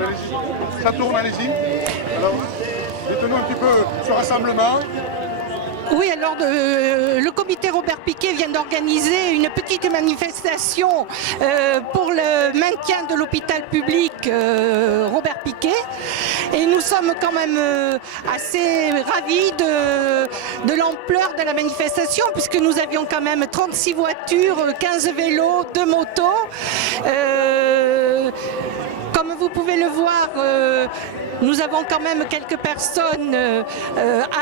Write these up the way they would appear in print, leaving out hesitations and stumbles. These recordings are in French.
Allez-y. Ça tourne, allez-y. Alors, dites-nous un petit peu ce rassemblement. Oui, alors le comité Robert Piquet vient d'organiser une petite manifestation pour le maintien de l'hôpital public Robert Piquet. Et nous sommes quand même assez ravis de l'ampleur de la manifestation, puisque nous avions quand même 36 voitures, 15 vélos, 2 motos. Comme vous pouvez le voir, nous avons quand même quelques personnes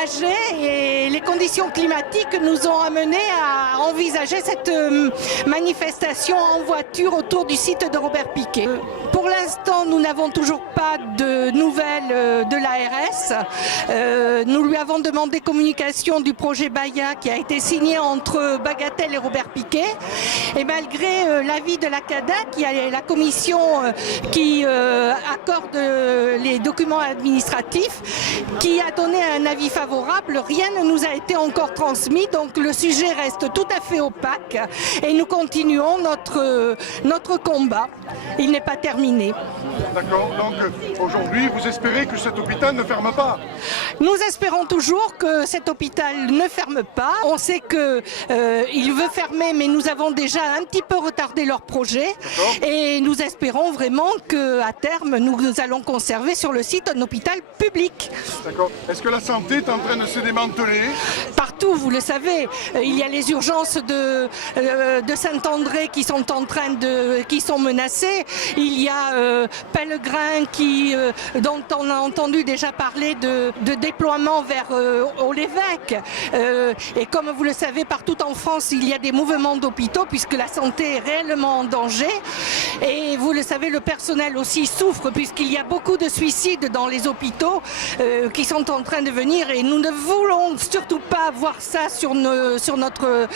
âgées et les conditions climatiques nous ont amenés à envisager cette manifestation en voiture autour du site de Robert Piquet. Pour l'instant, nous n'avons toujours pas de nouvelles de l'ARS. Nous lui avons demandé communication du projet BAYA qui a été signé entre Bagatelle et Robert Piquet. Et malgré l'avis de la CADA, qui est la commission qui accorde les documents administratifs, qui a donné un avis favorable, rien ne nous a été encore transmis, donc le sujet reste tout à fait opaque et nous continuons notre combat. Il n'est pas terminé. D'accord, donc aujourd'hui vous espérez que cet hôpital ne ferme pas? Nous espérons toujours que cet hôpital ne ferme pas. On sait qu'il veut fermer, mais nous avons déjà un petit peu retardé leur projet et nous espérons vraiment qu'à terme nous allons conserver sur le site un hôpital public. D'accord. Est-ce que la santé est en train de se démanteler? Partout, vous le savez, il y a les urgences de Saint-André qui sont menacées. Il y a Pellegrin dont on a entendu déjà parler de déploiement vers Olévêque. Et comme vous le savez, partout en France, il y a des mouvements d'hôpitaux puisque la santé est réellement en danger. Et vous le savez, le personnel aussi souffre puisqu'il y a beaucoup de suicides dans les hôpitaux qui sont en train de venir et nous ne voulons surtout pas voir ça sur notre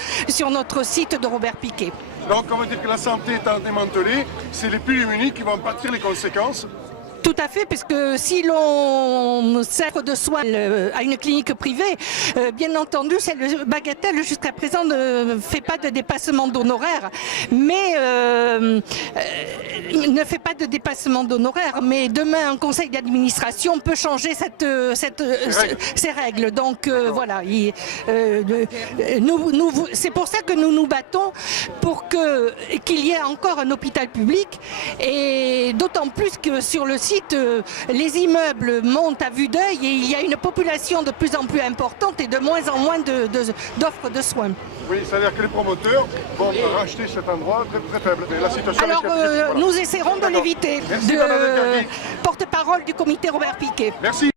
site de Robert Piquet. Donc on va dire que la santé est en démantelée, c'est les plus démunis qui vont pâtir les conséquences. Tout à fait, puisque si l'on sert de soins à une clinique privée, bien entendu, Bagatelle jusqu'à présent ne fait pas de dépassement d'honoraires, mais demain un conseil d'administration peut changer ces règles. Donc voilà, c'est pour ça que nous nous battons pour qu'il y ait encore un hôpital public, et d'autant plus que sur le site, les immeubles montent à vue d'œil et il y a une population de plus en plus importante et de moins en moins d'offres de soins. Oui, c'est-à-dire que les promoteurs vont racheter cet endroit très faible. Et la situation alors voilà. nous essaierons de l'éviter, porte-parole du comité Robert Piquet. Merci.